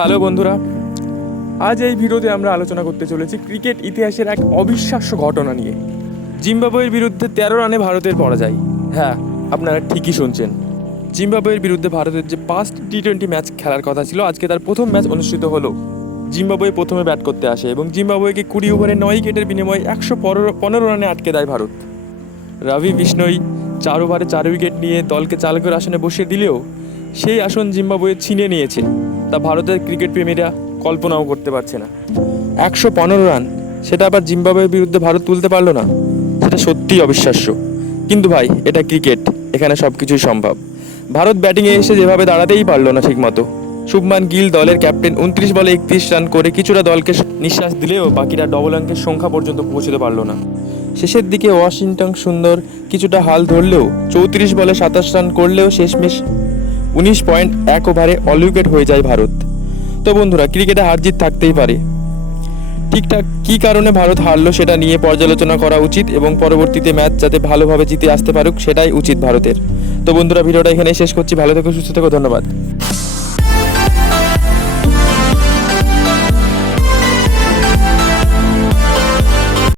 Hello বন্ধুরা, আজ এই ভিডিওতে আমরা আলোচনা করতে চলেছি ক্রিকেট ইতিহাসের এক অবিশ্বাস্য ঘটনা নিয়ে। জিম্বাবুয়ের বিরুদ্ধে 13 রানে ভারতের পরাজয়। হ্যাঁ, আপনারা ঠিকই শুনছেন। জিম্বাবুয়ের বিরুদ্ধে ভারতের যে 5 টি20 ম্যাচ খেলার কথা ছিল, আজকে তার প্রথম ম্যাচ অনুষ্ঠিত হলো। জিম্বাবুয়ে প্রথমে ব্যাট করতে আসে এবং জিম্বাবুয়েকে 20 ওভারে 9 উইকেটের বিনিময়ে 115 রানে আটকে দেয় ভারত। রবি বিষ্ণই 4 ওভারে 4 উইকেট নিয়ে দলকে চালকের আসনে বসিয়ে দিলেও সেই আসন জিম্বাবুয়ে ছিনিয়ে নিয়েছে, তা ভারতের ক্রিকেট প্রেমীরা কল্পনাও করতে পারছে না। 115 রান, সেটা আবার জিম্বাবুয়ের বিরুদ্ধে ভারত তুলতে পারলো না, সেটা সত্যিই অবিশ্বাস্য। কিন্তু ভাই, এটা ক্রিকেট, এখানে সব কিছুই সম্ভব। ভারত ব্যাটিংয়ে এসে যেভাবে দাঁড়াতেই পারলো না ঠিকমতো। শুভমান গিল, দলের ক্যাপ্টেন, 29 বলে 31 রান করে কিছুটা দলকে নিঃশ্বাস দিলেও বাকিরা ডবল অঙ্কের সংখ্যা পর্যন্ত পৌঁছতে পারলো না। শেষের দিকে ওয়াশিংটন সুন্দর কিছুটা হাল ধরলেও 34 বলে 27 রান করলেও শেষমেশ 19.1 ওভারে অল উইকেট হয়ে যায় ভারত। তো বন্ধুরা, ক্রিকেটে হার জিত থাকতেই পারে, ঠিকঠাক কী কারণে ভারত হারলো সেটা নিয়ে পর্যালোচনা করা উচিত এবং পরবর্তীতে ম্যাচ যাতে ভালোভাবে জিতে আসতে পারুক সেটাই উচিত ভারতের। তো বন্ধুরা, ভিডিওটা এখানেই শেষ করছি। ভালো থেকো, সুস্থ থেকো, ধন্যবাদ।